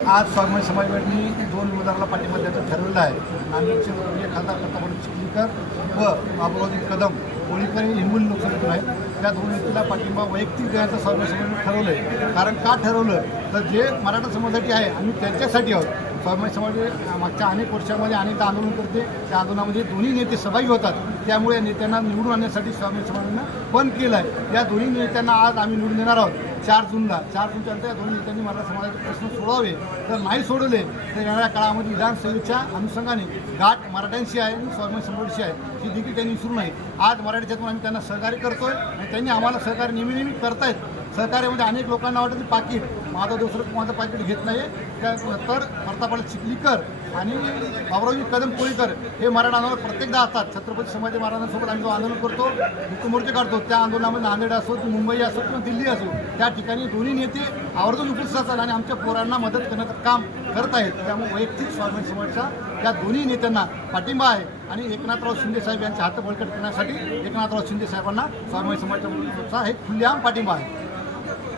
आज स्वाभिमान समाजवादी 2 उमेदवाराला पाठिंबा द्यायचं ठरवलं आहे. नांदेडचे लोकप्रिय खासदार प्रतापराव चिखलीकर व बाबुराव कदम कोळीकर हिंगोली लोकसभेतून आहेत. त्या दोन व्यक्तीला पाठिंबा वैयक्तिक देण्याचं स्वाभिमान समाजाने ठरवलं आहे. कारण का ठरवलं तर जे मराठा समाजासाठी आहे आम्ही त्यांच्यासाठी आहोत. स्वाभिमान समाज मागच्या अनेक वर्षामध्ये अनेक आंदोलन करते. त्या आंदोलनामध्ये दोन्ही नेते सहभागी होतात. त्यामुळे नेत्यांना निवडून आणण्यासाठी स्वाभिमान समाजानं बंद केलं आहे. या दोन्ही नेत्यांना आज आम्ही निवडून देणार आहोत 4 जूनला. 4 जूनच्या नंतर या दोन्ही नेत्यांनी मराठा समाजाचे प्रश्न सोडवावे. जर नाही सोडवले तर येणाऱ्या काळामध्ये विधानसभेच्या अनुषंगाने गाठ मराठ्यांशी आहे आणि स्वाभिमान समाजाशी आहे ही देखील त्यांनी विसरू नये. आज मराठीच्यातून आम्ही त्यांना सहकार्य करतोय आणि त्यांनी आम्हाला सहकार्य नेहमी करतायत. सहकार्यामध्ये अनेक लोकांना वाटतं की पाकिट माझं दुसरं माझं पाकिट घेत नाही तर प्रतापराव चिखलीकर आणि बाबुराव कदम कोळीकर हे मराठा आंदोलन प्रत्येकदा असतात. छत्रपती संभाजी महाराजांसोबत आम्ही जो आंदोलन करतो हुकुमोर्चे काढतो त्या आंदोलनामध्ये नांदेड असो की मुंबई असो किंवा दिल्ली असो त्या ठिकाणी दोन्ही नेते आवर्जून उपस्थित असतात आणि आमच्या पोरांना मदत करण्याचं काम करत आहेत. त्यामुळे वैयक्तिक स्वाभिमान समाजाच्या त्या दोन्ही नेत्यांना पाठिंबा आहे आणि एकनाथराव शिंदे साहेब यांचे हात बळकट करण्यासाठी एकनाथराव शिंदे साहेबांना स्वाभिमान समाजाचा हे खुलेआम पाठिंबा आहे.